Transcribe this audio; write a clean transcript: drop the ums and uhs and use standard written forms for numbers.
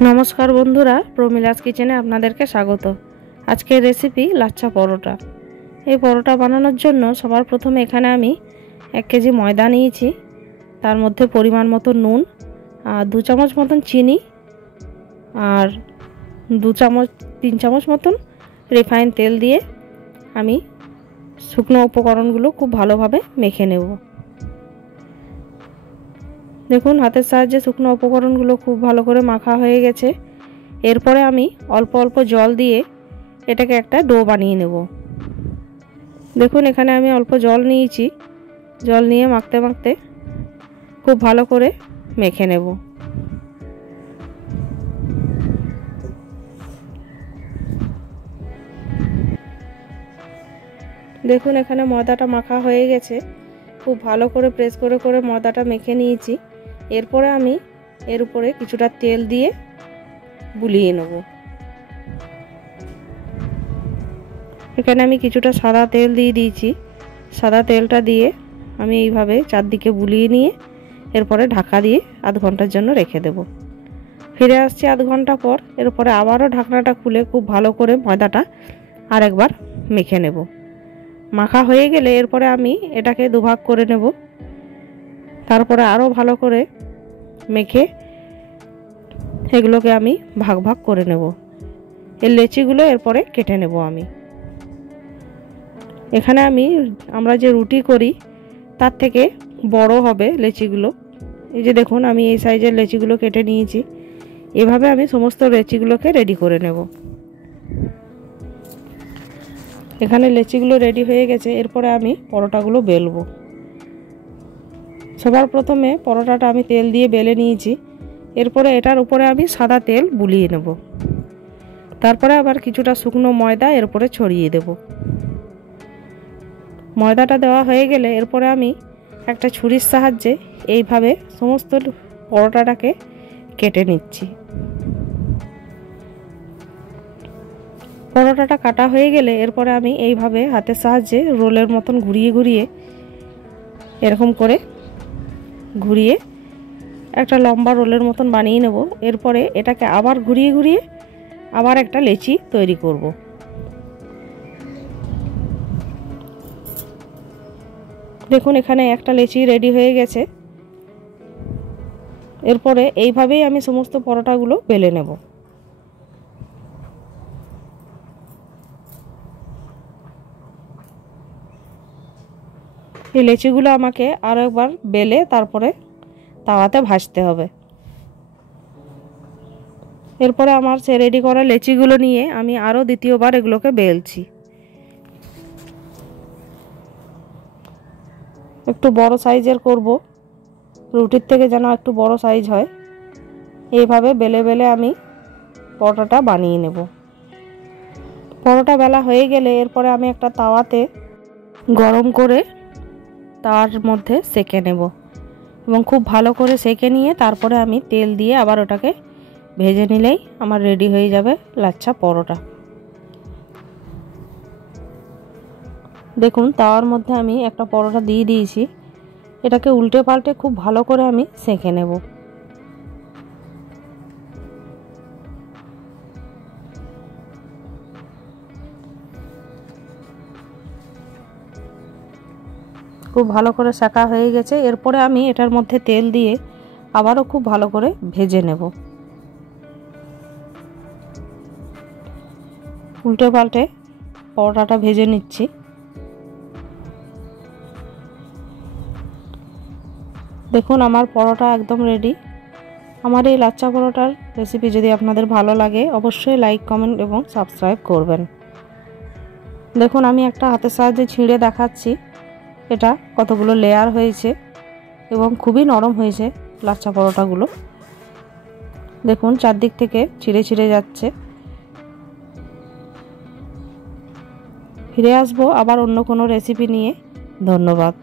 নমস্কার বন্ধুরা, প্রমিলাস কিচেনে আপনাদেরকে স্বাগত। আজকের রেসিপি লাচ্ছা পরোটা। এই পরোটা বানানোর জন্য সবার প্রথমে এখানে আমি 1 কেজি ময়দা নিয়েছি, তার মধ্যে পরিমাণ মতো নুন আর 2 চামচ মতন চিনি আর 3 চামচ মতন রিফাইন তেল দিয়ে আমি শুকনো উপকরণগুলো খুব ভালোভাবে মেখে নেব। দেখুন হাতের সাহায্যে শুকনো উপকরণগুলো খুব ভালো করে মাখা হয়ে গেছে। এরপরে আমি অল্প অল্প জল দিয়ে এটাকে একটা ডো বানিয়ে নেব। দেখুন এখানে আমি অল্প জল নিয়েছি, জল নিয়ে মাখতে মাখতে খুব ভালো করে মেখে নেব। দেখুন এখানে ময়দাটা মাখা হয়ে গেছে, খুব ভালো করে প্রেস করে করে ময়দাটা মেখে নিয়েছি। এরপরে আমি এর উপরে কিছুটা তেল দিয়ে বুলিয়ে নেব। এখানে আমি কিছুটা সাদা তেল দিয়ে দিয়েছি। সাদা তেলটা দিয়ে আমি এইভাবে চারদিকে বুলিয়ে নিয়ে এরপরে ঢাকা দিয়ে আধ ঘন্টার জন্য রেখে দেব। ফিরে আসছি আধ ঘন্টা পর। এরপরে আবারও ঢাকনাটা খুলে খুব ভালো করে ময়দাটা আরেকবার মেখে নেব। মাখা হয়ে গেলে এরপরে আমি এটাকে দুভাগ করে নেব। তারপরে আরও ভালো করে মেখে এগুলোকে আমি ভাগ ভাগ করে নেব। এই লেচিগুলো এরপরে কেটে নেব আমি। এখানে আমরা যে রুটি করি তার থেকে বড় হবে লেচিগুলো। এই যে দেখুন আমি এই সাইজের লেচিগুলো কেটে নিয়েছি। এভাবে আমি সমস্ত লেচিগুলোকে রেডি করে নেব। এখানে লেচিগুলো রেডি হয়ে গেছে। এরপরে আমি পরোটাগুলো বেলবো। সবার প্রথমে পরোটাটা আমি তেল দিয়ে বেলে নিয়েছি। এরপরে এটার উপরে আমি সাদা তেল বুলিয়ে নেব। তারপরে আবার কিছুটা শুকনো ময়দা এর উপরে ছড়িয়ে দেব। ময়দাটা দেওয়া হয়ে গেলে এরপরে আমি একটা ছুরির সাহায্যে এইভাবে সমস্ত পরোটাটাকে কেটে নিচ্ছি। পরোটাটা কাটা হয়ে গেলে এরপরে আমি এইভাবে হাতের সাহায্যে রোলের মতন ঘুরিয়ে ঘুরিয়ে এরকম করে ঘুরিয়ে একটা লম্বা রোলের মতন বানিয়ে নেব। এরপরে এটাকে আবার ঘুরিয়ে ঘুরিয়ে আবার একটা লেচি তৈরি করব। দেখুন এখানে একটা লেচি রেডি হয়ে গেছে। এরপরে এইভাবেই আমি সমস্ত পরোটাগুলো বেলে নেব। এই লেচিগুলো আমাকে আরও একবার বেলে তারপরে তাওয়াতে ভাজতে হবে। এরপরে আমার সে রেডি করা লেচিগুলো নিয়ে আমি আরও দ্বিতীয়বার এগুলোকে বেলছি। একটু বড় সাইজের করব, রুটির থেকে যেন একটু বড় সাইজ হয়। এইভাবে বেলে বেলে আমি পরোটাটা বানিয়ে নেব। পরোটা বেলা হয়ে গেলে এরপরে আমি একটা তাওয়াতে গরম করে তার মধ্যে সেঁকে নেব এবং খুব ভালো করে সেঁকে নিয়ে তারপরে আমি তেল দিয়ে আবার ওটাকে ভেজে নিলেই আমার রেডি হয়ে যাবে লাচ্ছা পরোটা। দেখুন তাওয়ার মধ্যে আমি একটা পরোটা দিয়ে দিয়েছি। এটাকে উল্টে পাল্টে খুব ভালো করে আমি সেঁকে নেব। খুব ভালো করে সেঁকা হয়ে গেছে। এরপরে আমি এটার মধ্যে তেল দিয়ে আবারও খুব ভালো করে ভেজে নেব। উল্টে পাল্টে পরোটাটা ভেজে নিচ্ছি। দেখুন আমার পরোটা একদম রেডি। আমার এই লাচ্ছা পরোটার রেসিপি যদি আপনাদের ভালো লাগে অবশ্যই লাইক, কমেন্ট এবং সাবস্ক্রাইব করবেন। দেখুন আমি একটা হাতের সাহায্যে ছিঁড়ে দেখাচ্ছি এটা কতগুলো লেয়ার হয়েছে এবং খুবই নরম হয়েছে লাচ্ছা পরোটাগুলো। দেখুন চারদিক থেকে ছিঁড়ে ছিঁড়ে যাচ্ছে। ফিরে আসবো আবার অন্য কোনো রেসিপি নিয়ে। ধন্যবাদ।